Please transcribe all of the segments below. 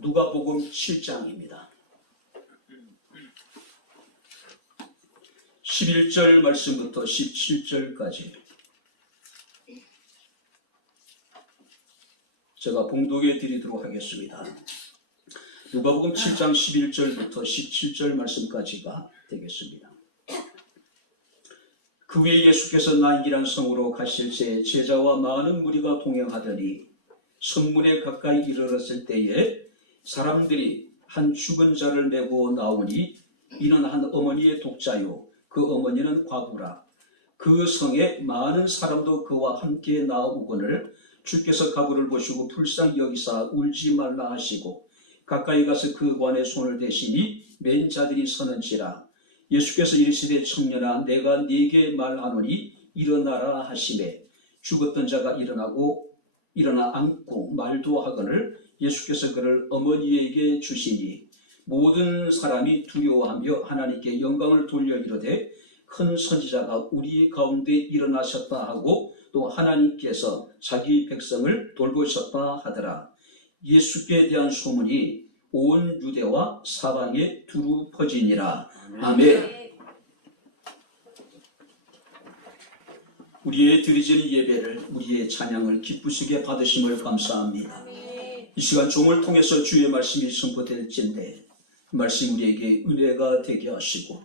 누가복음 7장입니다. 11절 말씀부터 17절까지 제가 봉독해 드리도록 하겠습니다. 누가복음 7장 11절부터 17절 말씀까지가 되겠습니다. 그 후에 예수께서 나인이란 성으로 가실 때 제자와 많은 무리가 동행하더니 성문에 가까이 이르렀을 때에 사람들이 한 죽은 자를 메고 나오니 이는 한 어머니의 독자요 그 어머니는 과부라. 그 성에 많은 사람도 그와 함께 나오거늘 주께서 가부를 보시고 불쌍히 여기사 울지 말라 하시고 가까이 가서 그 관에 손을 대시니 맨 자들이 서는지라. 예수께서 이르시되 청년아 내가 네게 말하노니 일어나라 하시매 죽었던 자가 일어나 앉고 말도 하거늘 예수께서 그를 어머니에게 주시니 모든 사람이 두려워하며 하나님께 영광을 돌려 이르되 큰 선지자가 우리 가운데 일어나셨다 하고 또 하나님께서 자기 백성을 돌보셨다 하더라. 예수께 대한 소문이 온 유대와 사방에 두루 퍼지니라. 아멘. 우리의 드리지는 예배를 우리의 찬양을 기쁘시게 받으심을 감사합니다. 이 시간 종을 통해서 주의 말씀이 선포될진데 말씀 우리에게 은혜가 되게 하시고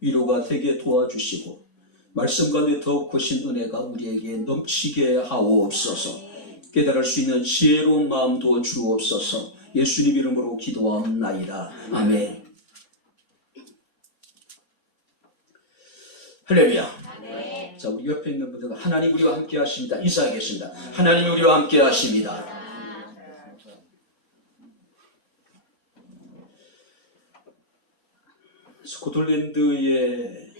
위로가 되게 도와주시고 말씀 가운데 더욱 거신 은혜가 우리에게 넘치게 하옵소서. 깨달을 수 있는 지혜로운 마음도 주옵소서. 예수님 이름으로 기도하옵나이다. 아멘. 할렐루야. 자, 우리 옆에 있는 분들과 하나님 우리와 함께 하십니다. 인사하겠습니다. 하나님 우리와 함께 하십니다. 스코틀랜드에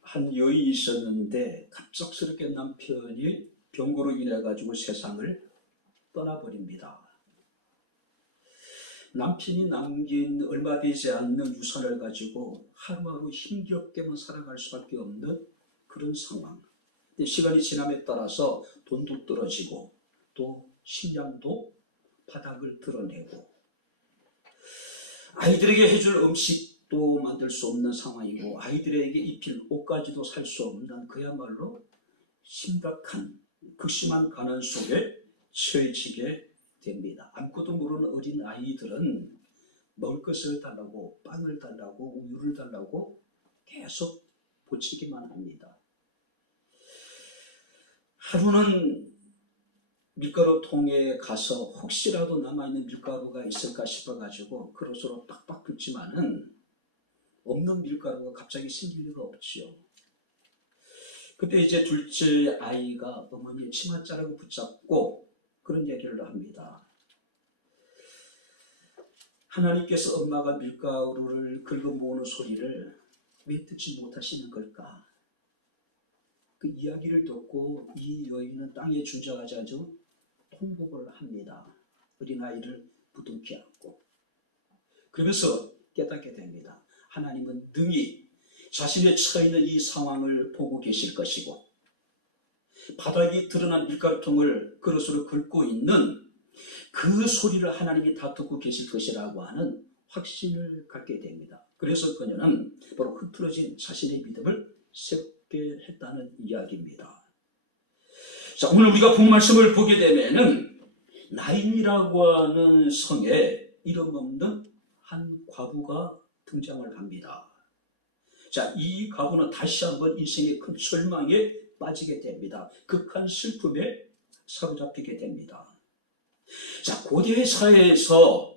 한 여인이 있었는데 갑작스럽게 남편이 병고로 인해 가지고 세상을 떠나버립니다. 남편이 남긴 얼마 되지 않는 유산을 가지고 하루하루 힘겹게만 살아갈 수밖에 없는 그런 상황. 시간이 지남에 따라서 돈도 떨어지고 또 식량도 바닥을 드러내고 아이들에게 해줄 음식도 만들 수 없는 상황이고 아이들에게 입힐 옷까지도 살 수 없는 그야말로 심각한 극심한 가난 속에 처해지게 됩니다. 아무것도 모르는 어린 아이들은 먹을 것을 달라고 빵을 달라고 우유를 달라고 계속 보치기만 합니다. 하루는 밀가루통에 가서 혹시라도 남아있는 밀가루가 있을까 싶어가지고 그릇으로 빡빡 긁지만은 없는 밀가루가 갑자기 생길 리가 없지요. 그때 이제 둘째 아이가 어머니의 치맛자락을 붙잡고 그런 얘기를 합니다. 하나님께서 엄마가 밀가루를 긁어 모으는 소리를 왜 듣지 못하시는 걸까? 그 이야기를 듣고 이 여인은 땅에 주저하자 아주 통곡을 합니다. 어린아이를 부둥켜 안고. 그러면서 깨닫게 됩니다. 하나님은 능히 자신의 처해있는 이 상황을 보고 계실 것이고 바닥이 드러난 밀가루통을 그릇으로 긁고 있는 그 소리를 하나님이 다 듣고 계실 것이라고 하는 확신을 갖게 됩니다. 그래서 그녀는 바로 흐트러진 자신의 믿음을 세우게 했다는 이야기입니다. 자, 오늘 우리가 본 말씀을 보게 되면은 나인이라고 하는 성에 이름 없는 한 과부가 등장을 합니다. 자, 이 과부는 다시 한번 인생의 큰 절망에 빠지게 됩니다. 극한 슬픔에 사로잡히게 됩니다. 자, 고대 사회에서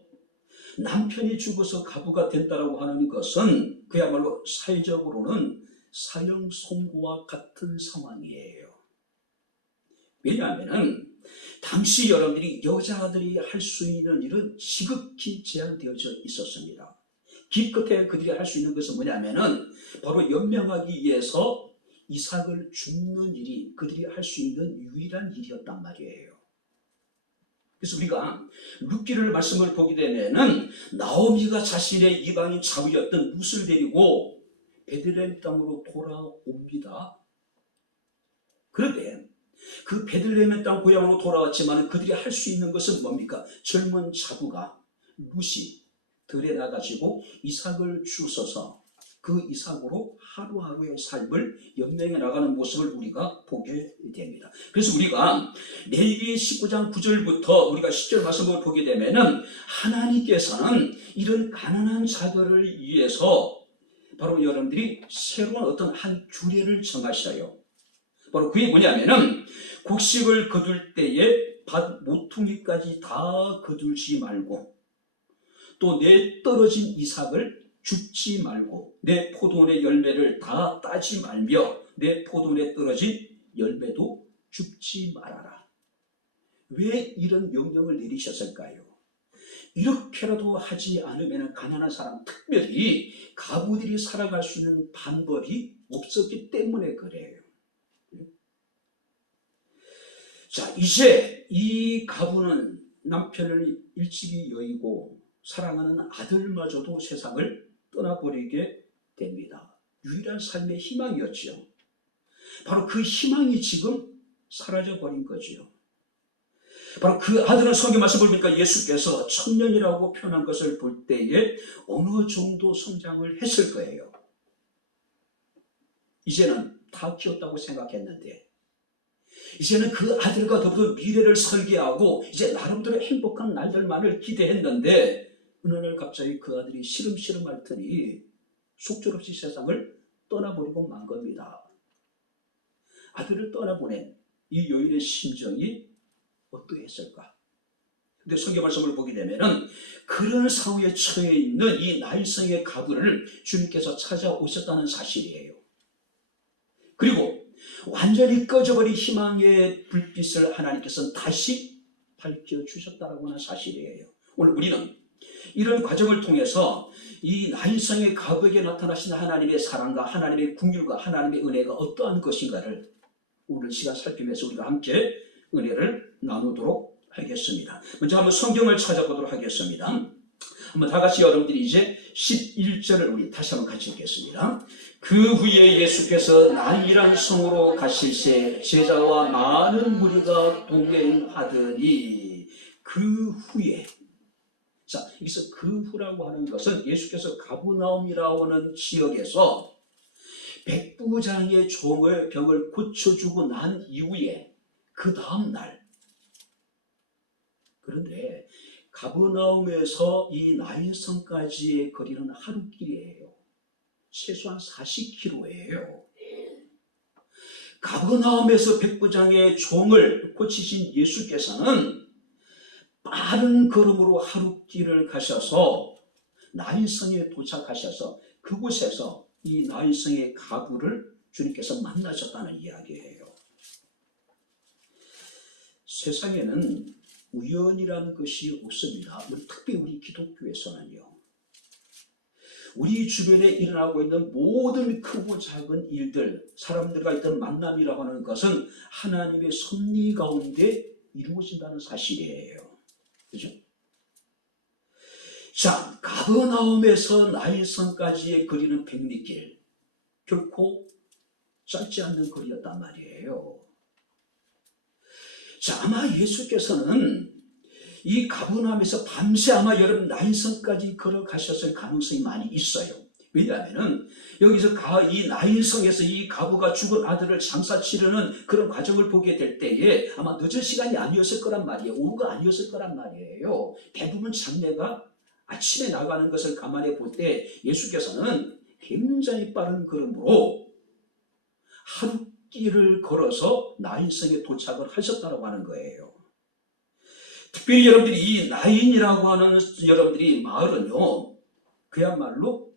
남편이 죽어서 과부가 된다라고 하는 것은 그야말로 사회적으로는 사형 선고와 같은 상황이에요. 왜냐하면 당시 여러분들이 여자들이 할 수 있는 일은 지극히 제한되어져 있었습니다. 기껏해 그들이 할 수 있는 것은 뭐냐면은 바로 연명하기 위해서 이삭을 줍는 일이 그들이 할 수 있는 유일한 일이었단 말이에요. 그래서 우리가 룻기를 말씀을 보게 되면은 나오미가 자신의 이방인 자위였던 룻을 데리고 베들레헴 땅으로 돌아옵니다. 그런데 그 베들레헴 땅 고향으로 돌아왔지만 그들이 할 수 있는 것은 뭡니까? 젊은 자부가 룻이 들에 나가지고 이삭을 주셔서 그 이삭으로 하루하루의 삶을 연명해 나가는 모습을 우리가 보게 됩니다. 그래서 우리가 레위기 19장 9절부터 우리가 10절 말씀을 보게 되면은 하나님께서는 이런 가난한 자들을 위해서 바로 여러분들이 새로운 어떤 한 규례를 정하셔요. 바로 그게 뭐냐면은 곡식을 거둘 때에 밭 모퉁이까지 다 거둘지 말고, 또 내 떨어진 이삭을 줍지 말고, 내 포도원의 열매를 다 따지 말며 내 포도원에 떨어진 열매도 줍지 말아라. 왜 이런 명령을 내리셨을까요? 이렇게라도 하지 않으면 가난한 사람, 특별히 가부들이 살아갈 수 있는 방법이 없었기 때문에 그래요. 자, 이제 이 가부는 남편을 일찍이 여의고 사랑하는 아들마저도 세상을 떠나버리게 됩니다. 유일한 삶의 희망이었죠. 바로 그 희망이 지금 사라져버린 거죠. 바로 그 아들은 성경 말씀을 보니까 예수께서 청년이라고 표현한 것을 볼 때에 어느 정도 성장을 했을 거예요. 이제는 다 키웠다고 생각했는데, 이제는 그 아들과 더불어 미래를 설계하고 이제 나름대로 행복한 날들만을 기대했는데, 어느 날 갑자기 그 아들이 시름시름 앓더니 속절없이 세상을 떠나버리고 만 겁니다. 아들을 떠나보낸 이 여인의 심정이 어떠했을까? 근데 성경 말씀을 보게 되면은 그런 상황에 처해 있는 이 나일성의 가부를 주님께서 찾아오셨다는 사실이에요. 그리고 완전히 꺼져버린 희망의 불빛을 하나님께서는 다시 밝혀주셨다라고 하는 사실이에요. 오늘 우리는 이런 과정을 통해서 이 나일성의 가부에게 나타나신 하나님의 사랑과 하나님의 긍휼과 하나님의 은혜가 어떠한 것인가를 오늘 시간 살피면서 우리가 함께 은혜를 나누도록 하겠습니다. 먼저 한번 성경을 찾아보도록 하겠습니다. 한번 다 같이 여러분들이 이제 11절을 우리 다시 한번 같이 읽겠습니다. 그 후에 예수께서 나인이란 성으로 가실새 제자와 많은 무리가 동행하더니, 그 후에, 자, 여기서 그 후라고 하는 것은 예수께서 가브나움이라고 하는 지역에서 백부장의 종의 병을 고쳐주고 난 이후에 그 다음 날, 그런데 가버나움에서 이 나인성까지의 거리는 하루길이에요. 최소한 40km예요. 가버나움에서 백부장의 종을 고치신 예수께서는 빠른 걸음으로 하루길을 가셔서 나인성에 도착하셔서 그곳에서 이 나인성의 가부를 주님께서 만나셨다는 이야기예요. 세상에는 우연이라는 것이 없습니다. 특히 우리 기독교에서는요. 우리 주변에 일어나고 있는 모든 크고 작은 일들, 사람들과 있던 만남이라고 하는 것은 하나님의 섭리 가운데 이루어진다는 사실이에요. 그죠? 자, 가버나움에서 나인성까지의 거리는 백리길, 결코 짧지 않는 거리였단 말이에요. 자, 아마 예수께서는 이 가버나움에서 밤새 아마 여러분 나인성까지 걸어가셨을 가능성이 많이 있어요. 왜냐하면 여기서 이 나인성에서 이 가부가 죽은 아들을 장사 치르는 그런 과정을 보게 될 때에 아마 늦은 시간이 아니었을 거란 말이에요. 오후가 아니었을 거란 말이에요. 대부분 장례가 아침에 나가는 것을 감안해 볼 때 예수께서는 굉장히 빠른 걸음으로 하루길을 걸어서 나인성에 도착을 하셨다고 하는 거예요. 특별히 여러분들이 이 나인이라고 하는 여러분들이 마을은요, 그야말로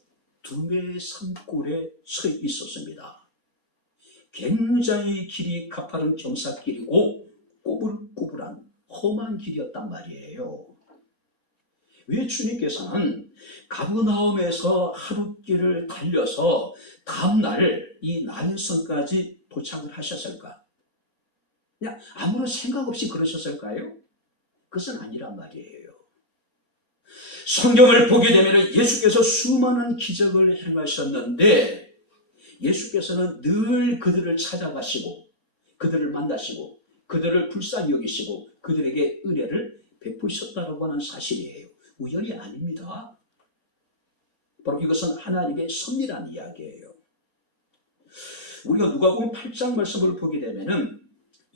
두메의 산골에 서 있었습니다. 굉장히 길이 가파른 경사길이고 꼬불꼬불한 험한 길이었단 말이에요. 왜 주님께서는 가버나움에서 하루길을 달려서 다음날 이 나인성까지 도착을 하셨을까? 그냥 아무런 생각 없이 그러셨을까요? 그것은 아니란 말이에요. 성경을 보게 되면 예수께서 수많은 기적을 행하셨는데 예수께서는 늘 그들을 찾아가시고 그들을 만나시고 그들을 불쌍히 여기시고 그들에게 은혜를 베푸셨다고 하는 사실이에요. 우연이 아닙니다. 바로 이것은 하나님의 섭리라는 이야기예요. 우리가 누가복음 8장 말씀을 보게 되면은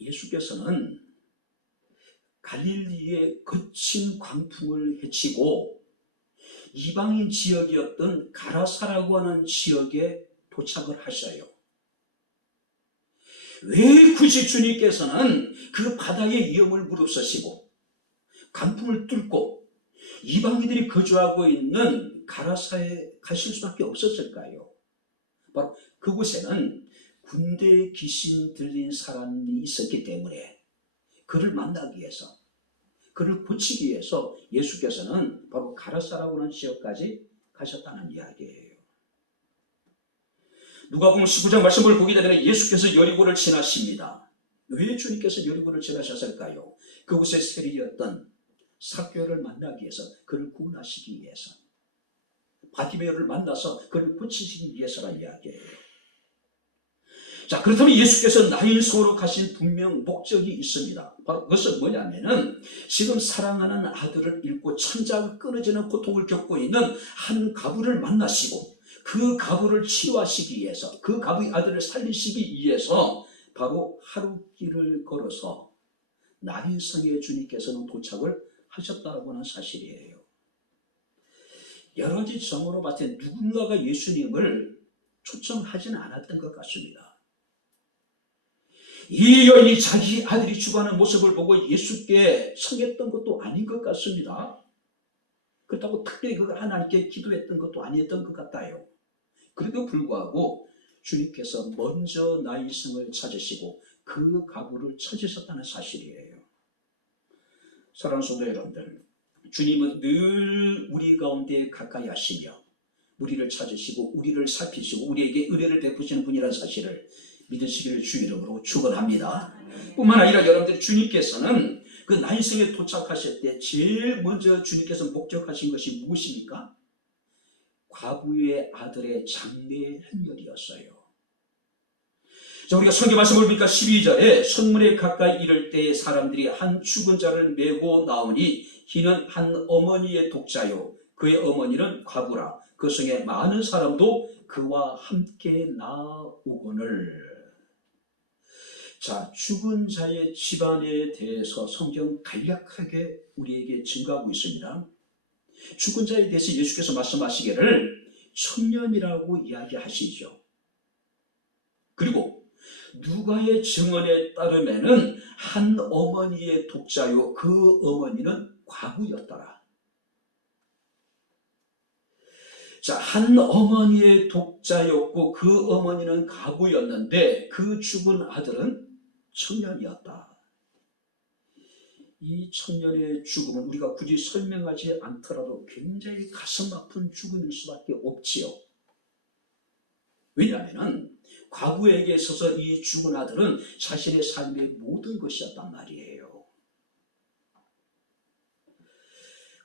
예수께서는 갈릴리의 거친 광풍을 헤치고 이방인 지역이었던 가라사라고 하는 지역에 도착을 하셔요. 왜 굳이 주님께서는 그 바다의 위험을 무릅쓰시고 강풍을 뚫고 이방인들이 거주하고 있는 가라사에 가실 수밖에 없었을까요? 바로 그곳에는 군대의 귀신 들린 사람이 있었기 때문에 그를 만나기 위해서, 그를 고치기 위해서 예수께서는 바로 가라사라고 하는 지역까지 가셨다는 이야기예요. 누가복음 19장 말씀을 보게 되면 예수께서 여리고를 지나십니다. 왜 주님께서 여리고를 지나셨을까요? 그곳에 세리였던 삭개오를 만나기 위해서, 그를 구원하시기 위해서, 바디메오를 만나서 그를 고치시기 위해서란 이야기예요. 자, 그렇다면 예수께서 나인성으로 가신 분명 목적이 있습니다. 바로 그것은 뭐냐면은 지금 사랑하는 아들을 잃고 천자가 끊어지는 고통을 겪고 있는 한 가부를 만나시고 그 가부를 치유하시기 위해서, 그 가부의 아들을 살리시기 위해서 바로 하루길을 걸어서 나인성의 주님께서는 도착을 하셨다고 하는 사실이에요. 여러 가지 정으로 봤을 때 누군가가 예수님을 초청하지는 않았던 것 같습니다. 이 여인이 자기 아들이 죽어가는 모습을 보고 예수께 성했던 것도 아닌 것 같습니다. 그렇다고 특별히 그 하나님께 기도했던 것도 아니었던 것 같아요. 그래도 불구하고 주님께서 먼저 나인성을 찾으시고 그 가부를 찾으셨다는 사실이에요. 사랑하는 성도 여러분들, 주님은 늘 우리 가운데 가까이 하시며 우리를 찾으시고 우리를 살피시고 우리에게 은혜를 베푸시는 분이라는 사실을 믿으시기를 주 이름으로 축원합니다. 뿐만 아니라 여러분들, 주님께서는 그 나인성에 도착하실 때 제일 먼저 주님께서 목적하신 것이 무엇입니까? 과부의 아들의 장례 행렬이었어요. 자, 우리가 성경 말씀을 보니까 12절에 성문에 가까이 이를 때 사람들이 한 죽은 자를 메고 나오니 이는 한 어머니의 독자요 그의 어머니는 과부라. 그 성에 많은 사람도 그와 함께 나오거늘. 자, 죽은 자의 집안에 대해서 성경 간략하게 우리에게 증거하고 있습니다. 죽은 자에 대해서 예수께서 말씀하시기를 청년이라고 이야기하시죠. 그리고 누가의 증언에 따르면은 한 어머니의 독자요 그 어머니는 과부였더라. 자, 한 어머니의 독자였고 그 어머니는 과부였는데 그 죽은 아들은 청년이었다. 이 청년의 죽음은 우리가 굳이 설명하지 않더라도 굉장히 가슴 아픈 죽음일 수밖에 없지요. 왜냐하면 과부에게 있어서 이 죽은 아들은 자신의 삶의 모든 것이었단 말이에요.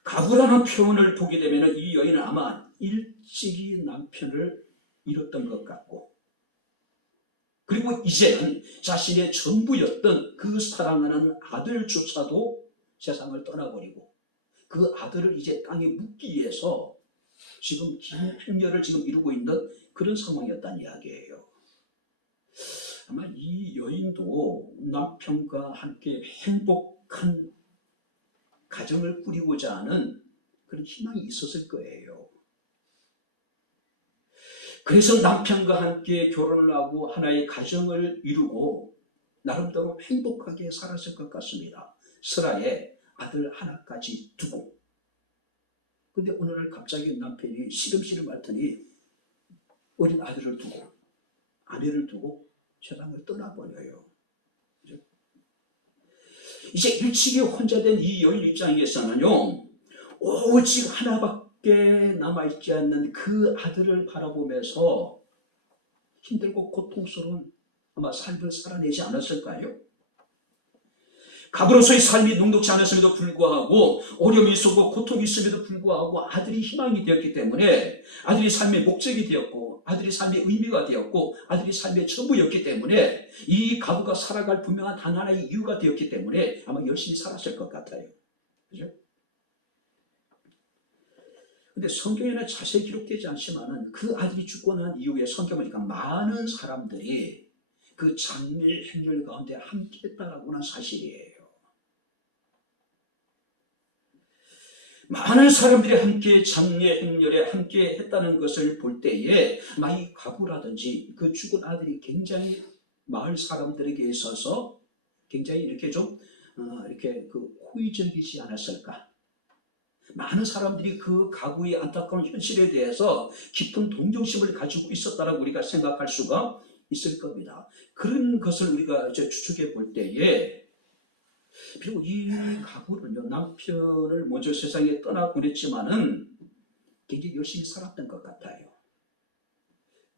과부라는 표현을 보게 되면 이 여인은 아마 일찍이 남편을 잃었던 것 같고, 그리고 이제는 자신의 전부였던 그 사랑하는 아들조차도 세상을 떠나버리고 그 아들을 이제 땅에 묻기 위해서 지금 긴 행렬을 지금 이루고 있는 그런 상황이었다는 이야기예요. 아마 이 여인도 남편과 함께 행복한 가정을 꾸리고자 하는 그런 희망이 있었을 거예요. 그래서 남편과 함께 결혼을 하고 하나의 가정을 이루고 나름대로 행복하게 살았을 것 같습니다. 슬하에 아들 하나까지 두고. 근데 어느 날 갑자기 남편이 시름시름 앓더니 어린 아들을 두고 아내를 두고 세상을 떠나버려요. 그죠? 이제 일찍이 혼자 된 이 여인 입장에서는요, 오직 하나밖에 남아있지 않는 그 아들을 바라보면서 힘들고 고통스러운 아마 삶을 살아내지 않았을까요? 가부로서의 삶이 녹록지 않았음에도 불구하고 어려움이 있었고 고통이 있음에도 불구하고 아들이 희망이 되었기 때문에, 아들이 삶의 목적이 되었고 아들이 삶의 의미가 되었고 아들이 삶의 전부였기 때문에 이 가부가 살아갈 분명한 단 하나의 이유가 되었기 때문에 아마 열심히 살았을 것 같아요. 그죠? 근데 성경에는 자세히 기록되지 않지만은 그 아들이 죽고 난 이후에 성경 보니까 많은 사람들이 그 장례 행렬 가운데 함께 했다라고 하는 사실이에요. 많은 사람들이 함께 장례 행렬에 함께 했다는 것을 볼 때에 아마 이 과부라든지 그 죽은 아들이 굉장히 마을 사람들에게 있어서 굉장히 이렇게 좀 이렇게 그 호의적이지 않았을까. 많은 사람들이 그 가구의 안타까운 현실에 대해서 깊은 동정심을 가지고 있었다라고 우리가 생각할 수가 있을 겁니다. 그런 것을 우리가 이제 추측해 볼 때에 비록 이 가구는요, 남편을 먼저 세상에 떠나보냈지만은 굉장히 열심히 살았던 것 같아요.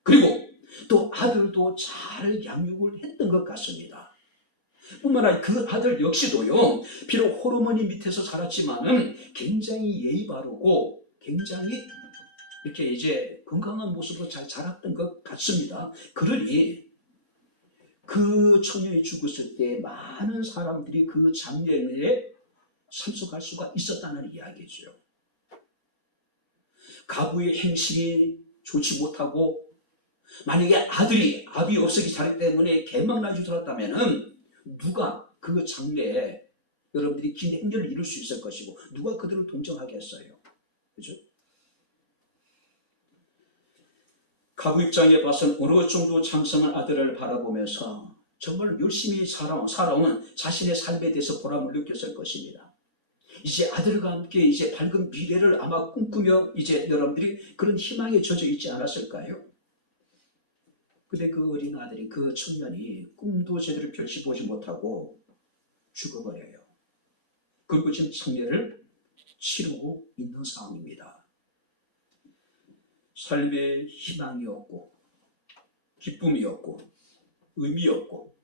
그리고 또 아들도 잘 양육을 했던 것 같습니다. 뿐만 아니라 그 아들 역시도요, 비록 호르몬이 밑에서 자랐지만은 굉장히 예의 바르고 굉장히 이렇게 이제 건강한 모습으로 잘 자랐던 것 같습니다. 그러니 그 청년이 죽었을 때 많은 사람들이 그 장례에 참석할 수가 있었다는 이야기죠. 가부의 행실이 좋지 못하고 만약에 아들이 아비 없었기 잘했기 때문에 개망나주 들었다면은 누가 그 장례에 여러분들이 긴 행렬을 이룰 수 있을 것이고 누가 그들을 동정하겠어요. 그죠? 가부 입장에 봐서는 어느 정도 장성한 아들을 바라보면서 정말 열심히 살아온 자신의 삶에 대해서 보람을 느꼈을 것입니다. 이제 아들과 함께 이제 밝은 미래를 아마 꿈꾸며 이제 여러분들이 그런 희망에 젖어 있지 않았을까요? 근데 그 어린 아들이, 그 청년이 꿈도 제대로 펼쳐보지 못하고 죽어버려요. 그리고 지금 장례를 치르고 있는 상황입니다. 삶에 희망이 없고 기쁨이 없고 의미 없고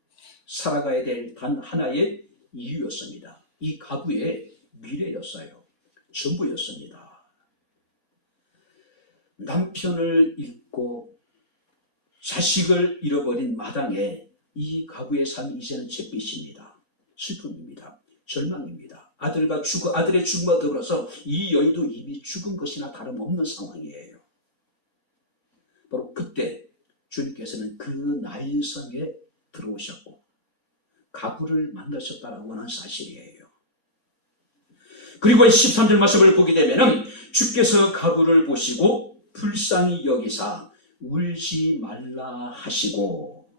살아가야 될 단 하나의 이유였습니다. 이 가부의 미래였어요. 전부였습니다. 남편을 잃고 자식을 잃어버린 마당에 이 가부의 삶이 이제는 잿빛입니다. 슬픔입니다. 절망입니다. 아들의 죽음과 더불어서 이 여인도 이미 죽은 것이나 다름없는 상황이에요. 바로 그때 주님께서는 그 나인성에 들어오셨고 가부를 만나셨다라고 하는 사실이에요. 그리고 13절 말씀을 보게 되면은 주께서 가부를 보시고 불쌍히 여기사 울지 말라 하시고,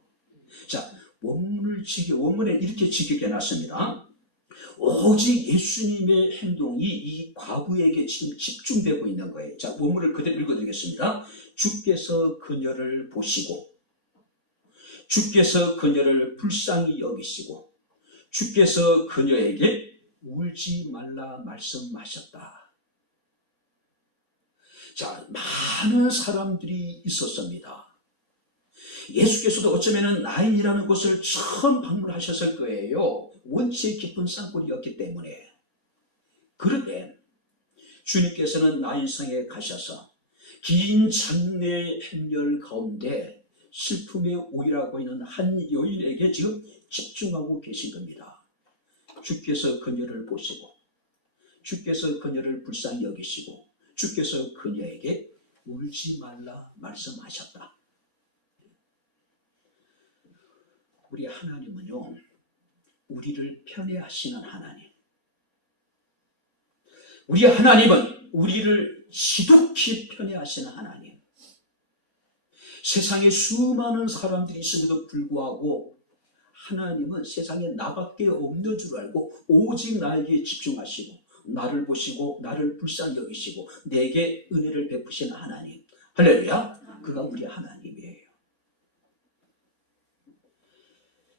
자, 원문에 이렇게 직역해 놨습니다. 오직 예수님의 행동이 이 과부에게 지금 집중되고 있는 거예요. 자, 원문을 그대로 읽어드리겠습니다. 주께서 그녀를 보시고, 주께서 그녀를 불쌍히 여기시고, 주께서 그녀에게 울지 말라 말씀하셨다. 자, 많은 사람들이 있었습니다. 예수께서도 어쩌면 나인이라는 곳을 처음 방문하셨을 거예요. 원체 깊은 산골이었기 때문에. 그런데 주님께서는 나인성에 가셔서 긴 장례 행렬 가운데 슬픔에 오일하고 있는 한 여인에게 지금 집중하고 계신 겁니다. 주께서 그녀를 보시고 주께서 그녀를 불쌍히 여기시고 주께서 그녀에게 울지 말라 말씀하셨다. 우리 하나님은요, 우리를 편애하시는 하나님. 우리 하나님은 우리를 지독히 편애하시는 하나님. 세상에 수많은 사람들이 있음에도 불구하고 하나님은 세상에 나밖에 없는 줄 알고 오직 나에게 집중하시고 나를 보시고 나를 불쌍히 여기시고 내게 은혜를 베푸시는 하나님. 할렐루야. 그가 우리 하나님이에요.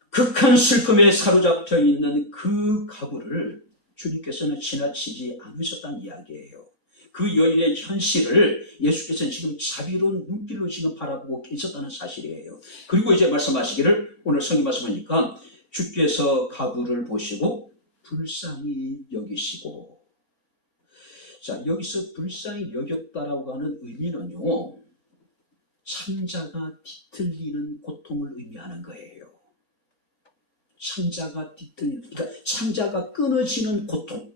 극한 슬픔에 사로잡혀 있는 그 가구를 주님께서는 지나치지 않으셨다는 이야기예요. 그 여인의 현실을 예수께서는 지금 자비로운 눈길로 지금 바라보고 계셨다는 사실이에요. 그리고 이제 말씀하시기를, 오늘 성경 말씀하니까 주께서 가부를 보시고 불쌍히 여기시고, 자, 여기서 불쌍히 여겼다라고 하는 의미는요, 창자가 뒤틀리는 고통을 의미하는 거예요. 창자가 뒤틀리는, 그러니까 창자가 끊어지는 고통.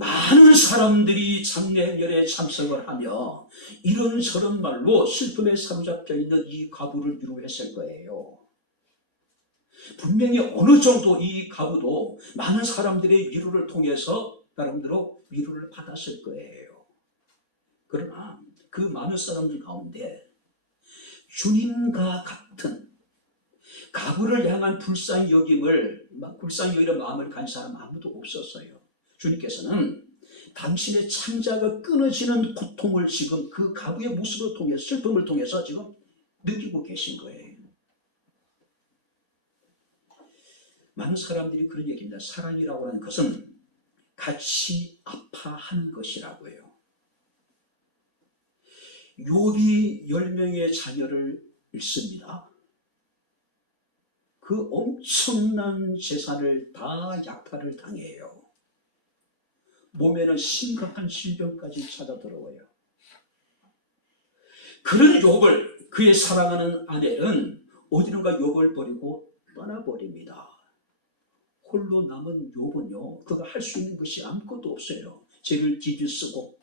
많은 사람들이 장례연에 참석을 하며 이런저런 말로 슬픔에 사로잡혀 있는 이 과부를 위로했을 거예요. 분명히 어느 정도 이 과부도 많은 사람들의 위로를 통해서 나름대로 위로를 받았을 거예요. 그러나 그 많은 사람들 가운데 주님과 같은 과부를 향한 불쌍히 여기는 마음을 가진 사람 아무도 없었어요. 주님께서는 당신의 창자가 끊어지는 고통을 지금 그 과부의 모습을 통해서, 슬픔을 통해서 지금 느끼고 계신 거예요. 많은 사람들이 그런 얘기입니다. 사랑이라고 하는 것은 같이 아파하는 것이라고요. 욥이 10명의 자녀를 잃습니다. 그 엄청난 재산을 다 약탈을 당해요. 몸에는 심각한 질병까지 찾아들어와요. 그런 욥을, 그의 사랑하는 아내는 어디론가 욥을 버리고 떠나버립니다. 홀로 남은 욥은요, 그가 할 수 있는 것이 아무것도 없어요. 죄를 뒤집쓰고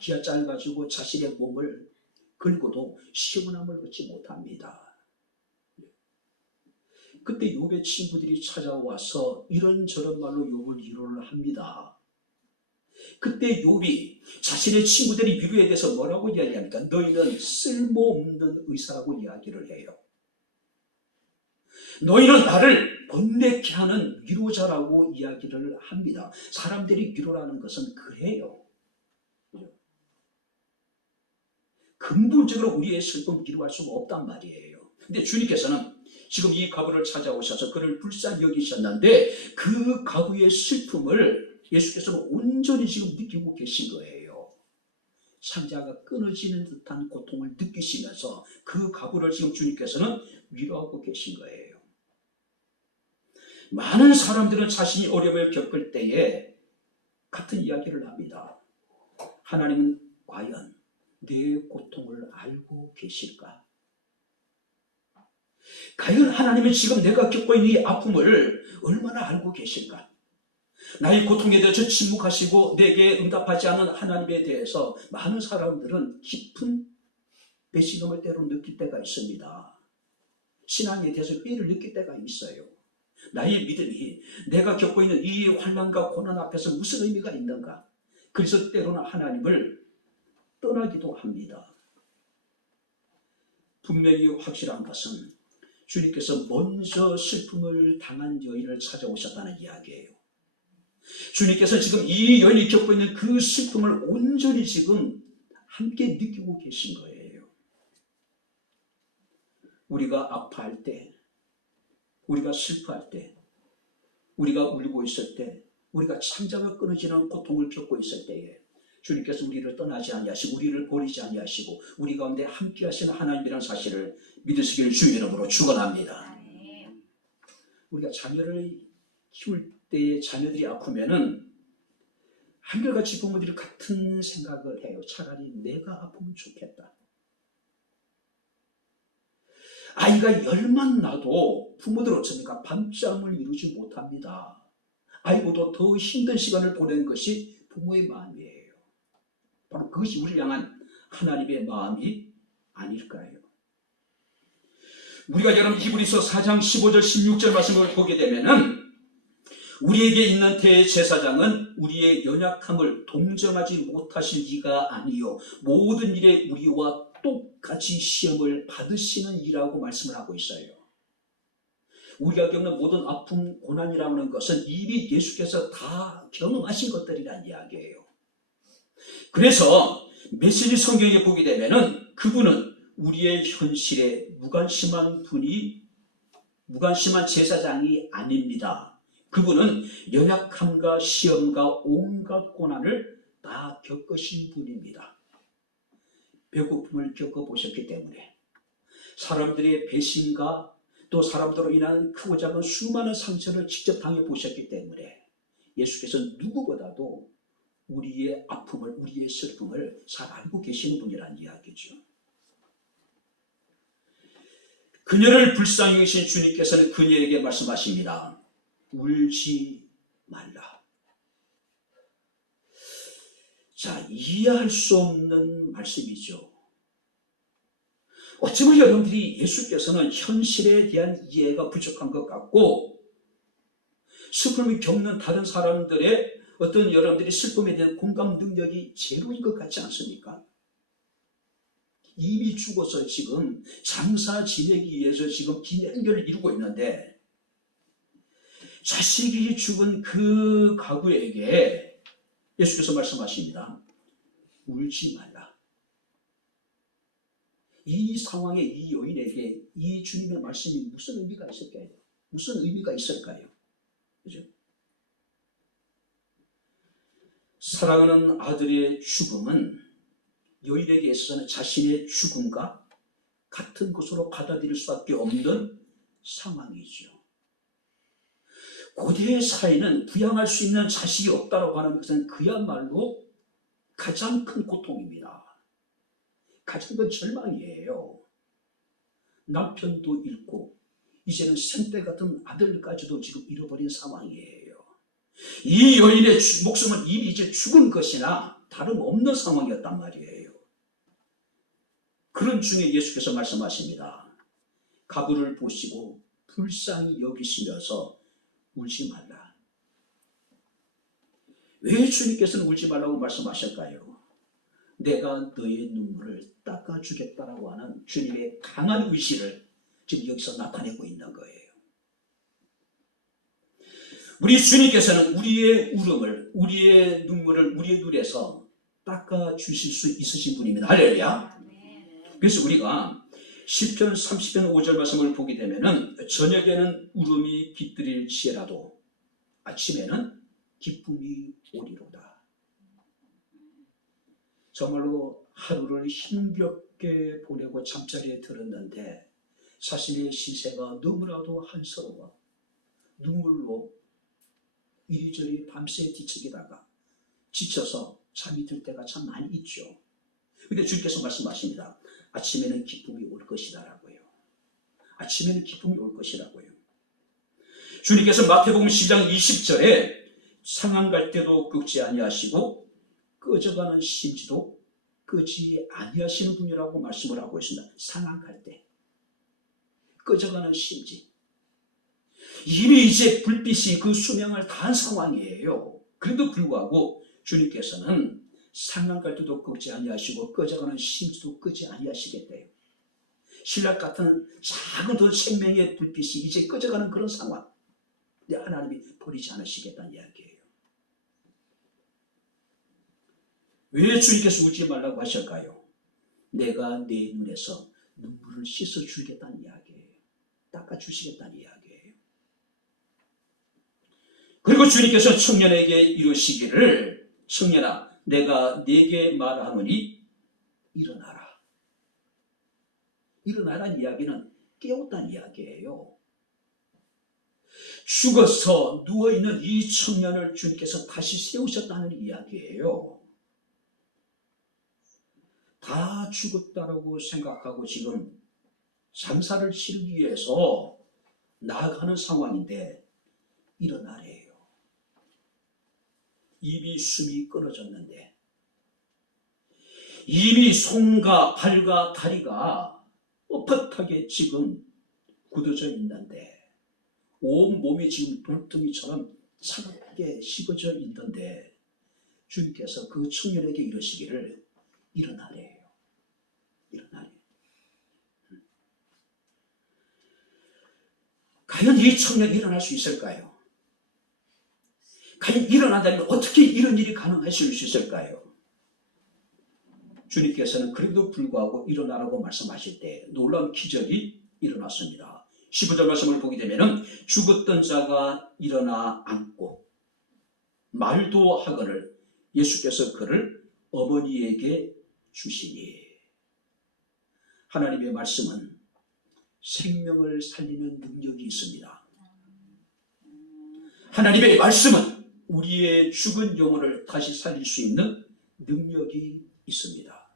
기아 짧아지고 자신의 몸을 긁어도 시원함을 얻지 못합니다. 그때 욥의 친구들이 찾아와서 이런저런 말로 욥을 위로를 합니다. 그때 욥이 자신의 친구들이 위로에 대해서 뭐라고 이야기합니까? 너희는 쓸모없는 의사라고 이야기를 해요. 너희는 나를 번뇌케 하는 위로자라고 이야기를 합니다. 사람들이 위로라는 것은 그래요. 근본적으로 우리의 슬픔 위로할 수가 없단 말이에요. 근데 주님께서는 지금 이 과부를 찾아오셔서 그를 불쌍히 여기셨는데 그 과부의 슬픔을 예수께서는 온전히 지금 느끼고 계신 거예요. 창자가 끊어지는 듯한 고통을 느끼시면서 그 과부를 지금 주님께서는 위로하고 계신 거예요. 많은 사람들은 자신이 어려움을 겪을 때에 같은 이야기를 합니다. 하나님은 과연 내 고통을 알고 계실까? 과연 하나님은 지금 내가 겪고 있는 이 아픔을 얼마나 알고 계실까? 나의 고통에 대해서 침묵하시고 내게 응답하지 않는 하나님에 대해서 많은 사람들은 깊은 배신감을 때로 느낄 때가 있습니다. 신앙에 대해서 삐를 느낄 때가 있어요. 나의 믿음이 내가 겪고 있는 이 환난과 고난 앞에서 무슨 의미가 있는가? 그래서 때로는 하나님을 떠나기도 합니다. 분명히 확실한 것은 주님께서 먼저 슬픔을 당한 여인을 찾아오셨다는 이야기예요. 주님께서 지금 이 여인이 겪고 있는 그 슬픔을 온전히 지금 함께 느끼고 계신 거예요. 우리가 아파할 때, 우리가 슬퍼할 때, 우리가 울고 있을 때, 우리가 창자가 끊어지는 고통을 겪고 있을 때에 주님께서 우리를 떠나지 아니하시고 우리를 버리지 아니하시고 우리 가운데 함께 하시는 하나님이라는 사실을 믿으시기를 주의 이름으로 축원합니다. 우리가 자녀를 키울 때 자녀들이 아프면은 한결같이 부모들이 같은 생각을 해요. 차라리 내가 아프면 좋겠다. 아이가 열만 나도 부모들은 어쩌니까 밤잠을 이루지 못합니다. 아이보다 더 힘든 시간을 보낸 것이 부모의 마음이에요. 바로 그것이 우리를 향한 하나님의 마음이 아닐까요? 우리가 여러분 히브리서 4장 15절 16절 말씀을 보게 되면은 우리에게 있는 대제사장은 우리의 연약함을 동정하지 못하실 이가 아니요 모든 일에 우리와 똑같이 시험을 받으시는 이라고 말씀을 하고 있어요. 우리가 겪는 모든 아픔, 고난이라고 하는 것은 이미 예수께서 다 경험하신 것들이란 이야기예요. 그래서 메시지 성경에 보게 되면은 그분은 우리의 현실에 무관심한 제사장이 아닙니다. 그분은 연약함과 시험과 온갖 고난을 다 겪으신 분입니다. 배고픔을 겪어보셨기 때문에 사람들의 배신과 또 사람들로 인한 크고 작은 수많은 상처를 직접 당해보셨기 때문에 예수께서 누구보다도 우리의 아픔을, 우리의 슬픔을 잘 알고 계시는 분이라는 이야기죠. 그녀를 불쌍히 여기신 주님께서는 그녀에게 말씀하십니다. 울지 말라. 자, 이해할 수 없는 말씀이죠. 어쩌면 여러분들이 예수께서는 현실에 대한 이해가 부족한 것 같고, 슬픔을 겪는 다른 사람들의 어떤 여러분들이 슬픔에 대한 공감 능력이 제로인 것 같지 않습니까? 이미 죽어서 지금 장사 지내기 위해서 지금 기념결을 이루고 있는데, 자식이 죽은 그 가부에게 예수께서 말씀하십니다. 울지 말라. 이 상황에 이 여인에게 이 주님의 말씀이 무슨 의미가 있을까요? 무슨 의미가 있을까요? 그죠? 사랑하는 아들의 죽음은 여인에게 있어서는 자신의 죽음과 같은 것으로 받아들일 수밖에 없는 상황이죠. 고대 사회는 부양할 수 있는 자식이 없다고 하는 것은 그야말로 가장 큰 고통입니다. 가장 큰 절망이에요. 남편도 잃고 이제는 생떼 같은 아들까지도 지금 잃어버린 상황이에요. 이 여인의 목숨은 이미 이제 죽은 것이나 다름없는 상황이었단 말이에요. 그런 중에 예수께서 말씀하십니다. 가부를 보시고 불쌍히 여기시면서 울지 말라. 왜 주님께서는 울지 말라고 말씀하실까요? 내가 너의 눈물을 닦아주겠다라고 하는 주님의 강한 의지를 지금 여기서 나타내고 있는 거예요. 우리 주님께서는 우리의 울음을, 우리의 눈물을 우리의 눈에서 닦아주실 수 있으신 분입니다. 할렐루야. 그래서 우리가 시편 30편 5절 말씀을 보게 되면은 저녁에는 울음이 깃들일지라도 아침에는 기쁨이 오리로다. 정말로 하루를 힘겹게 보내고 잠자리에 들었는데 자신의 시세가 너무나도 한스러워 눈물로 이리저리 밤새 뒤척이다가 지쳐서 잠이 들 때가 참 많이 있죠. 근데 주님께서 말씀하십니다. 아침에는 기쁨이 올 것이다라고요. 아침에는 기쁨이 올 것이라고요. 주님께서 마태복음 10장 20절에 상한 갈 때도 끄지 아니하시고 꺼져가는 심지도 끄지 아니하시는 분이라고 말씀을 하고 있습니다. 상한 갈 때 꺼져가는 심지, 이미 이제 불빛이 그 수명을 다한 상황이에요. 그래도 불구하고 주님께서는 상한 갈 때도 끄지 아니하시고 꺼져가는 심지도 끄지 아니하시겠대요. 신라 같은 작은 생명의 불빛이 이제 꺼져가는 그런 상황, 근데 하나님이 버리지 않으시겠다는 이야기예요. 왜 주님께서 울지 말라고 하실까요? 내가 내 눈에서 눈물을 씻어주겠다는 이야기예요. 닦아주시겠다는 이야기예요. 그리고 주님께서 청년에게 이르시기를, 청년아 내가 네게 말하노니 일어나라. 일어나라는 이야기는 깨웠다는 이야기예요. 죽어서 누워있는 이 청년을 주님께서 다시 세우셨다는 이야기예요. 다 죽었다라고 생각하고 지금 장사를 치르기 위해서 나아가는 상황인데 일어나래요. 입이 숨이 끊어졌는데, 이미 손과 발과 다리가 뻣뻣하게 지금 굳어져 있는데, 온 몸이 지금 돌덩이처럼 차갑게 식어져 있는데 주님께서 그 청년에게 이르시기를 일어나래요. 일어나래요. 과연 이 청년이 일어날 수 있을까요? 과연 일어난다면 어떻게 이런 일이 가능하실 수 있을까요? 주님께서는 그래도 불구하고 일어나라고 말씀하실 때 놀라운 기적이 일어났습니다. 15절 말씀을 보게 되면 죽었던 자가 일어나 앉고 말도 하거늘 예수께서 그를 어머니에게 주시니. 하나님의 말씀은 생명을 살리는 능력이 있습니다. 하나님의 말씀은 우리의 죽은 영혼을 다시 살릴 수 있는 능력이 있습니다.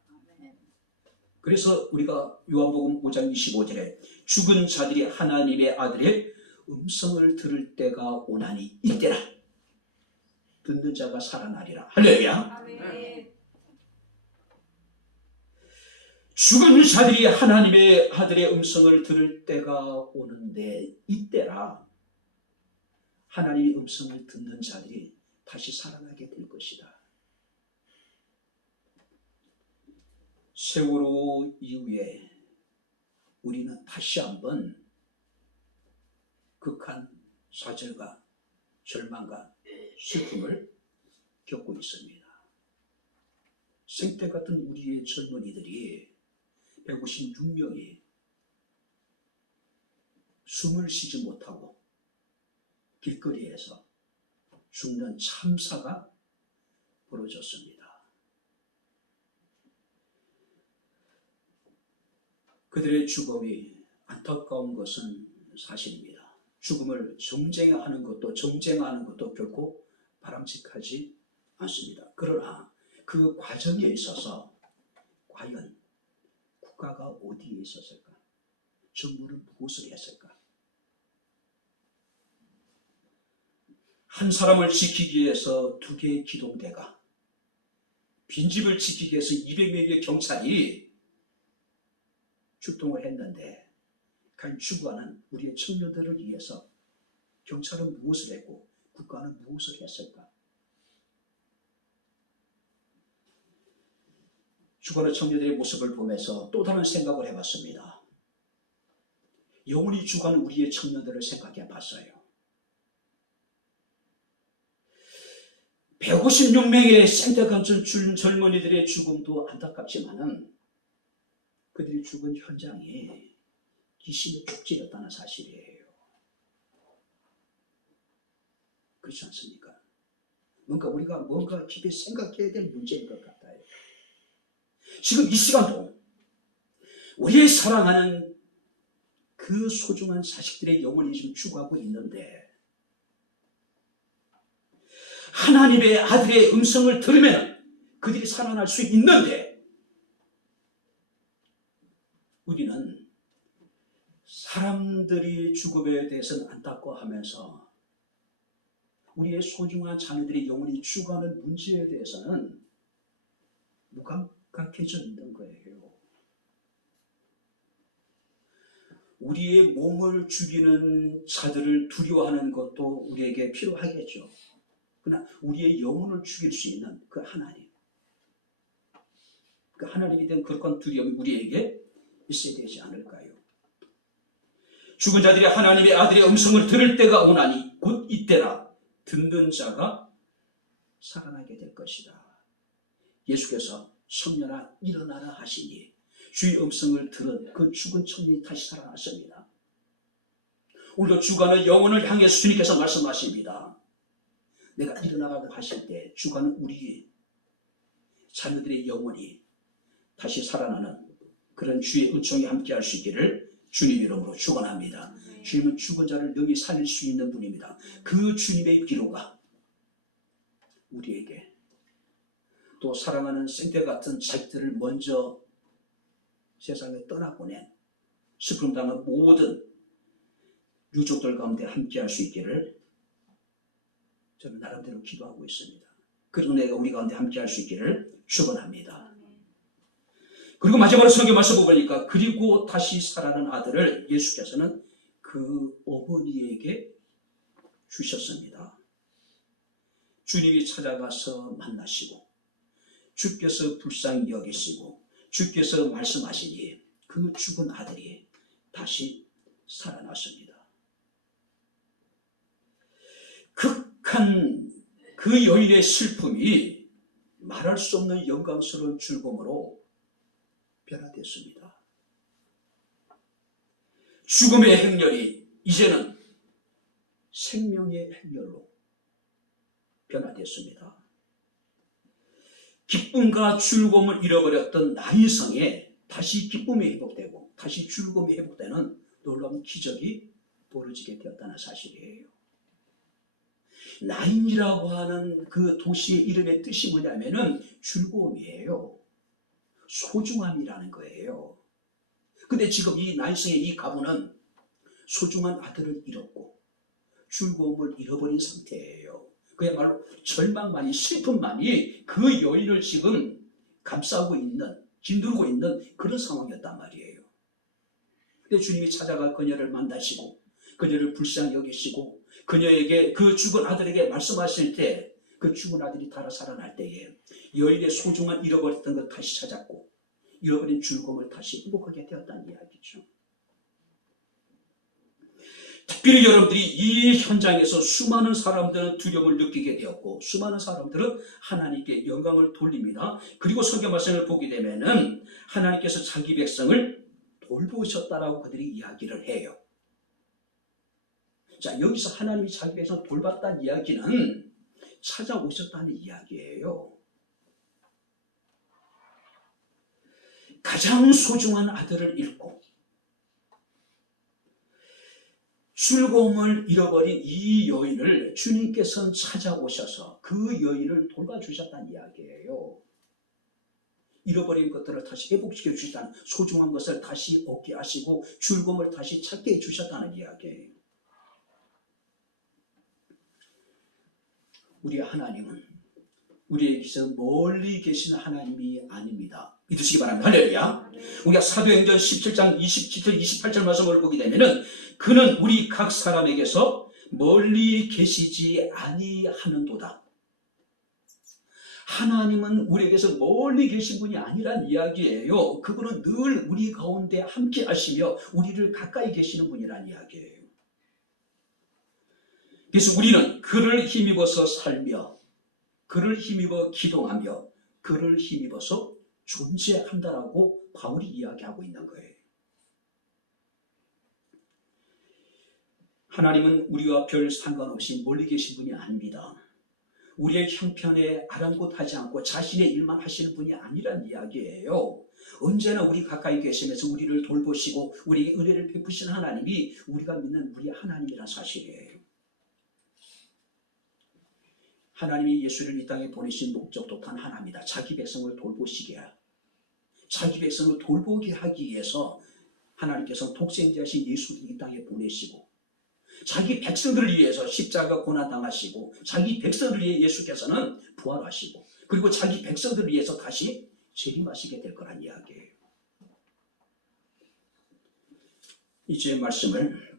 그래서 우리가 요한복음 5장 25절에 죽은 자들이 하나님의 아들의 음성을 들을 때가 오나니 이때라 듣는 자가 살아나리라. 할렐루야. 죽은 자들이 하나님의 아들의 음성을 들을 때가 오는데, 이때라 하나님의 음성을 듣는 자들이 다시 살아나게 될 것이다. 세월호 이후에 우리는 다시 한번 극한 좌절과 절망과 슬픔을 겪고 있습니다. 생태 같은 우리의 젊은이들이 156명이 숨을 쉬지 못하고 길거리에서 죽는 참사가 벌어졌습니다. 그들의 죽음이 안타까운 것은 사실입니다. 죽음을 정쟁하는 것도 결코 바람직하지 않습니다. 그러나 그 과정에 있어서 과연 국가가 어디에 있었을까? 정부는 무엇을 했을까? 한 사람을 지키기 위해서 2개의 기동대가, 빈집을 지키기 위해서 200명의 경찰이 출동을 했는데, 과연 죽어가는 우리의 청년들을 위해서 경찰은 무엇을 했고 국가는 무엇을 했을까? 죽어가는 청년들의 모습을 보면서 또 다른 생각을 해봤습니다. 영원히 죽어가는 우리의 청년들을 생각해 봤어요. 156명의 생태관천 젊은이들의 죽음도 안타깝지만은 그들이 죽은 현장에 귀신이 축제였다는 사실이에요. 그렇지 않습니까? 우리가 깊이 생각해야 될 문제인 것 같아요. 지금 이 시간도 우리의 사랑하는 그 소중한 자식들의 영혼이 지금 죽어가고 있는데, 하나님의 아들의 음성을 들으면 그들이 살아날 수 있는데, 우리는 사람들이 죽음에 대해서는 안타까워하면서 우리의 소중한 자녀들의 영혼이 죽어가는 문제에 대해서는 무감각해져 있는 거예요. 우리의 몸을 죽이는 자들을 두려워하는 것도 우리에게 필요하겠죠. 그러나 우리의 영혼을 죽일 수 있는 그 하나님, 그 하나님에 대한 그런 두려움이 우리에게 있어야 되지 않을까요? 죽은 자들이 하나님의 아들의 음성을 들을 때가 오나니 곧 이때라 듣는 자가 살아나게 될 것이다. 예수께서 청년아 일어나라 하시니 주의 음성을 들은 그 죽은 청년이 다시 살아났습니다. 오늘도 죽어가는 영혼을 향해서 주님께서 말씀하십니다. 내가 일어나라고 하실 때 죽어가는 우리 자녀들의 영혼이 다시 살아나는 그런 주의 은총이 함께할 수 있기를 주님 이름으로 축원합니다. 주님은 죽은 자를 능히 살릴 수 있는 분입니다. 그 주님의 기로가 우리에게, 또 사랑하는 생태 같은 자식들을 먼저 세상에 떠나보낸 슬픔 당한 모든 유족들 가운데 함께할 수 있기를 저는 나름대로 기도하고 있습니다. 그리고 내가 우리 가운데 함께할 수 있기를 축원합니다. 그리고 마지막으로 성경 말씀을 보니까 그리고 다시 살아난 아들을 예수께서는 그 어머니에게 주셨습니다. 주님이 찾아가서 만나시고 주께서 불쌍히 여기시고 주께서 말씀하시니 그 죽은 아들이 다시 살아났습니다. 극한 그 여인의 슬픔이 말할 수 없는 영광스러운 즐거움으로 변화됐습니다. 죽음의 행렬이 이제는 생명의 행렬로 변화됐습니다. 기쁨과 즐거움을 잃어버렸던 나인성에 다시 기쁨이 회복되고 다시 즐거움이 회복되는 놀라운 기적이 벌어지게 되었다는 사실이에요. 나인이라고 하는 그 도시의 이름의 뜻이 뭐냐면은 즐거움이에요. 소중함이라는 거예요. 근데 지금 이 나인성의 이 가부는 소중한 아들을 잃었고 즐거움을 잃어버린 상태예요. 그야말로 절망만이, 슬픔만이 그 여인을 지금 감싸고 있는 짓누르고 있는 그런 상황이었단 말이에요. 근데 주님이 찾아가 그녀를 만나시고 그녀를 불쌍히 여기시고 그녀에게 그 죽은 아들에게 말씀하실 때 그 죽은 아들이 달아 살아날 때에 여인의 소중한 잃어버렸던 것 다시 찾았고 잃어버린 즐거움을 다시 행복하게 되었다는 이야기죠. 특별히 여러분들이 이 현장에서 수많은 사람들은 두려움을 느끼게 되었고 수많은 사람들은 하나님께 영광을 돌립니다. 그리고 성경 말씀을 보게 되면은 하나님께서 자기 백성을 돌보셨다라고 그들이 이야기를 해요. 자, 여기서 하나님이 자기 백성을 돌봤다는 이야기는 찾아오셨다는 이야기예요. 가장 소중한 아들을 잃고 즐거움을 잃어버린 이 여인을 주님께서는 찾아오셔서 그 여인을 돌봐주셨다는 이야기예요. 잃어버린 것들을 다시 회복시켜 주셨다는, 소중한 것을 다시 얻게 하시고 즐거움을 다시 찾게 해주셨다는 이야기예요. 우리 하나님은 우리에게서 멀리 계시는 하나님이 아닙니다. 믿으시기 바랍니다. 할렐루야. 우리가 사도행전 17장 27절 28절 말씀을 보게 되면은 그는 우리 각 사람에게서 멀리 계시지 아니하는도다. 하나님은 우리에게서 멀리 계신 분이 아니란 이야기예요. 그분은 늘 우리 가운데 함께 하시며 우리를 가까이 계시는 분이란 이야기예요. 그래서 우리는 그를 힘입어서 살며 그를 힘입어 기도하며 그를 힘입어서 존재한다라고 바울이 이야기하고 있는 거예요. 하나님은 우리와 별 상관없이 멀리 계신 분이 아닙니다. 우리의 형편에 아랑곳하지 않고 자신의 일만 하시는 분이 아니란 이야기예요. 언제나 우리 가까이 계시면서 우리를 돌보시고 우리에게 은혜를 베푸시는 하나님이 우리가 믿는 우리 하나님이란 사실이에요. 하나님이 예수를 이 땅에 보내신 목적도 단 하나입니다. 자기 백성을 돌보시게, 자기 백성을 돌보게 하기 위해서 하나님께서 독생자신 예수를 이 땅에 보내시고 자기 백성들을 위해서 십자가 고난당하시고 자기 백성을 위해 예수께서는 부활하시고 그리고 자기 백성들을 위해서 다시 재림하시게 될 거란 이야기예요. 이제 말씀을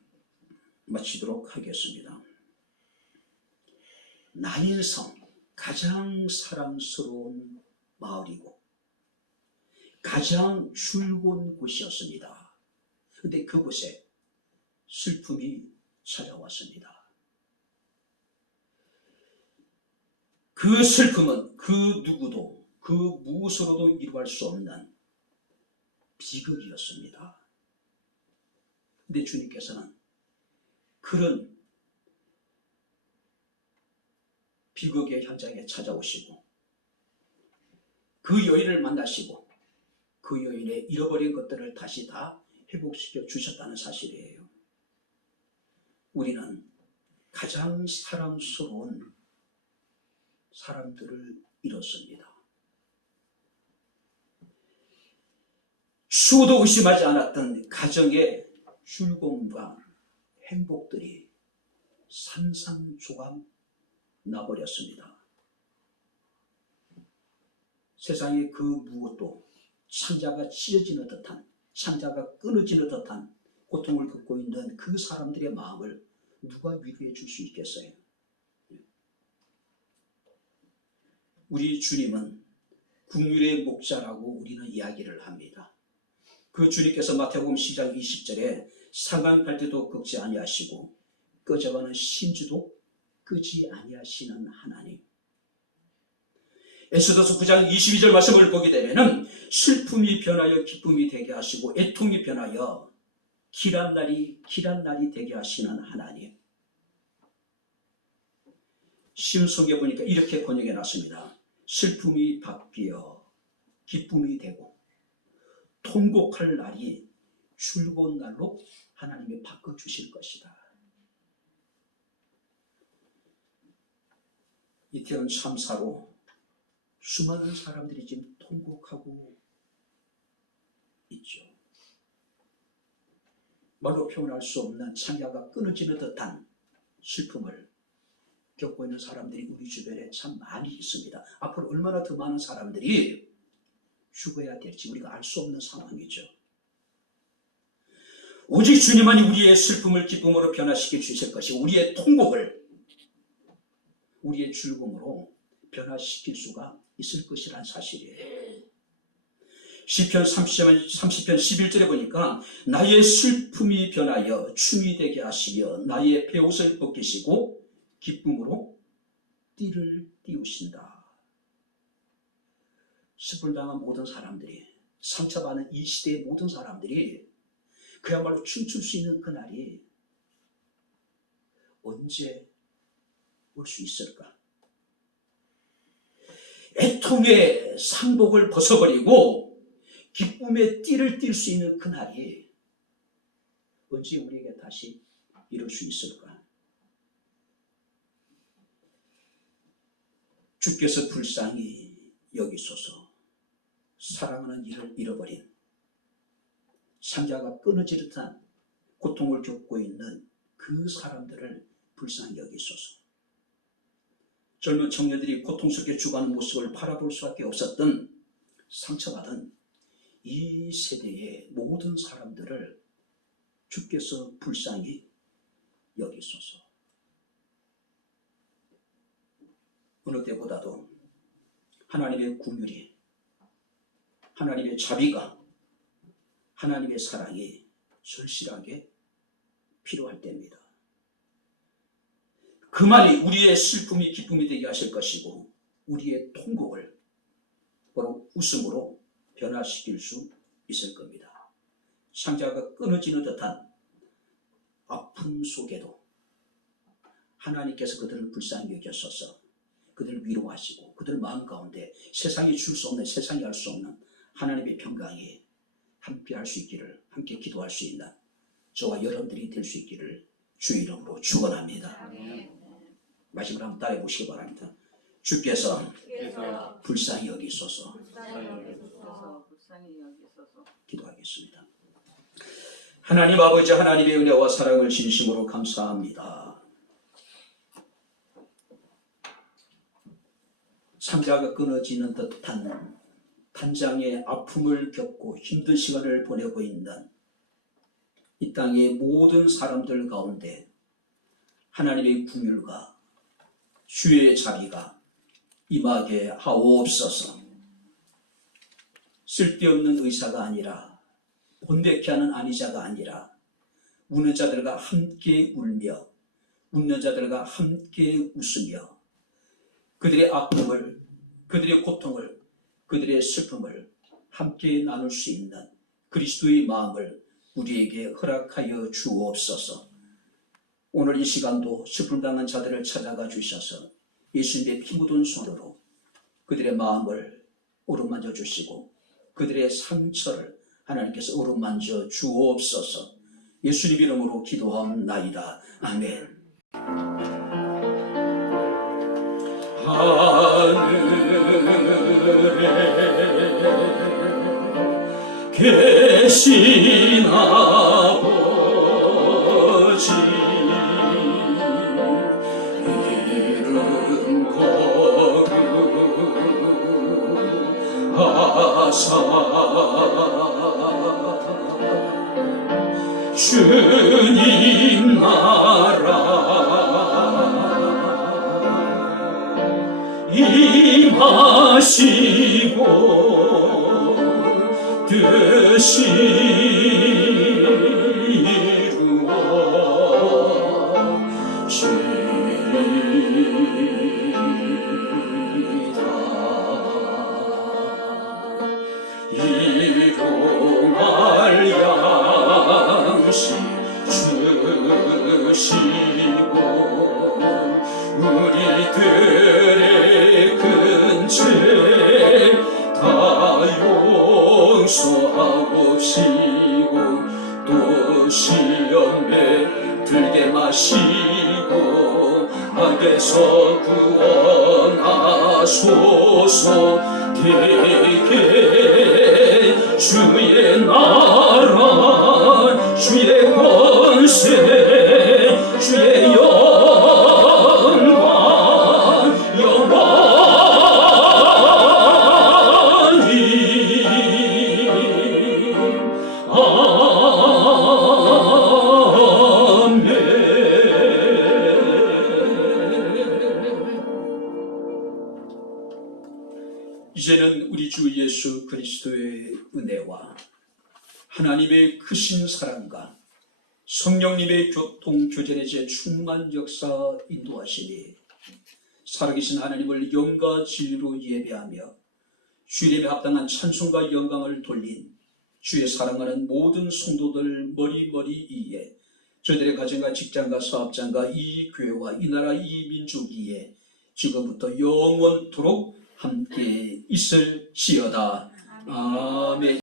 마치도록 하겠습니다. 나인성, 가장 사랑스러운 마을이고 가장 즐거운 곳이었습니다. 그런데 그곳에 슬픔이 찾아왔습니다. 그 슬픔은 그 누구도 그 무엇으로도 이루할 수 없는 비극이었습니다. 그런데 주님께서는 그런 비극의 현장에 찾아오시고 그 여인을 만나시고 그 여인의 잃어버린 것들을 다시 다 회복시켜 주셨다는 사실이에요. 우리는 가장 사랑스러운 사람들을 잃었습니다. 수도 의심하지 않았던 가정의 즐거움과 행복들이 산산조각 나버렸습니다. 세상의 그 무엇도 창자가 찢어지는 듯한, 창자가 끊어지는 듯한 고통을 겪고 있는 그 사람들의 마음을 누가 위로해 줄 수 있겠어요? 우리 주님은 긍휼의 목자라고 우리는 이야기를 합니다. 그 주님께서 마태복음 10장 20절에 상강할 때도 꺾지 아니하시고 꺼져가는 심주도 끄지 아니하시는 하나님. 에스더서 9장 22절 말씀을 보게 되면은 슬픔이 변하여 기쁨이 되게 하시고 애통이 변하여 길한 날이 되게 하시는 하나님. 시험 속에 보니까 이렇게 번역해 놨습니다. 슬픔이 바뀌어 기쁨이 되고 통곡할 날이 즐거운 날로 하나님이 바꿔주실 것이다. 이태원 참사로 수많은 사람들이 지금 통곡하고 있죠. 말로 표현할 수 없는 창자가 끊어지는 듯한 슬픔을 겪고 있는 사람들이 우리 주변에 참 많이 있습니다. 앞으로 얼마나 더 많은 사람들이 죽어야 될지 우리가 알 수 없는 상황이죠. 오직 주님만이 우리의 슬픔을 기쁨으로 변화시켜 주실 것이 우리의 통곡을 우리의 즐거움으로 변화시킬 수가 있을 것이란 사실이에요. 시편 30편 11절에 보니까 나의 슬픔이 변하여 춤이 되게 하시며 나의 베옷을 벗기시고 기쁨으로 띠를 띄우신다. 슬픔을 당한 모든 사람들이, 상처받는 이 시대의 모든 사람들이 그야말로 춤출 수 있는 그날이 언제 올 수 있을까? 애통의 상복을 벗어버리고 기쁨의 띠를 띨 수 있는 그날이 언제 우리에게 다시 이룰 수 있을까? 주께서 불쌍히 여기소서. 사랑하는 이를 잃어버린 상자가 끊어질 듯한 고통을 겪고 있는 그 사람들을 불쌍히 여기소서. 젊은 청년들이 고통스럽게 죽어가는 모습을 바라볼 수밖에 없었던 상처받은 이 세대의 모든 사람들을 주께서 불쌍히 여기소서. 어느 때보다도 하나님의 긍휼이, 하나님의 자비가, 하나님의 사랑이 절실하게 필요할 때입니다. 그만이 우리의 슬픔이 기쁨이 되게 하실 것이고 우리의 통곡을 바로 웃음으로 변화시킬 수 있을 겁니다. 상자가 끊어지는 듯한 아픔 속에도 하나님께서 그들을 불쌍히 여겨서서 그들을 위로하시고 그들 마음 가운데 세상이 줄 수 없는, 세상이 할 수 없는 하나님의 평강이 함께 할 수 있기를, 함께 기도할 수 있는 저와 여러분들이 될 수 있기를 주 이름으로 축원합니다. 마지막으로 한번 따라해 보시기 바랍니다. 주께서 불쌍히 여기소서. 기도하겠습니다. 하나님 아버지, 하나님의 은혜와 사랑을 진심으로 감사합니다. 상자가 끊어지는 듯한 단장의 아픔을 겪고 힘든 시간을 보내고 있는 이 땅의 모든 사람들 가운데 하나님의 긍휼과 주의 자비가 임하게 하옵소서. 쓸데없는 의사가 아니라, 본대케 하는 안위자가 아니라 우는 자들과 함께 울며 웃는 자들과 함께 웃으며 그들의 아픔을, 그들의 고통을, 그들의 슬픔을 함께 나눌 수 있는 그리스도의 마음을 우리에게 허락하여 주옵소서. 오늘 이 시간도 슬픔 당한 자들을 찾아가 주셔서 예수님의 피 묻은 손으로 그들의 마음을 어루만져 주시고 그들의 상처를 하나님께서 어루만져 주옵소서. 예수님 이름으로 기도하옵나이다. 아멘. 하늘에 계신 아버지, 이름 거룩하사 주님 나라 임하시고 뜻이 이루어지이다. 일용할 양식 주시고 우리들의 근죄 다 용서하옵시고 또 시험에 들게 마시고 악에서 구원하소서. 되게 주의 나라 주의 권세 주의 영광 영원히 이제는 우리 주 예수 그리스도의 은혜와 하나님의 크신 사랑과 성령님의 교통교제의 제 충만 역사 인도하시니 살아계신 하나님을 영과 진리로 예배하며 주님에 합당한 찬송과 영광을 돌린 주의 사랑하는 모든 성도들 머리머리 위에 저들의 가정과 직장과 사업장과 이 교회와 이 나라 이 민족 위에 지금부터 영원토록 함께 있을지어다. 아멘.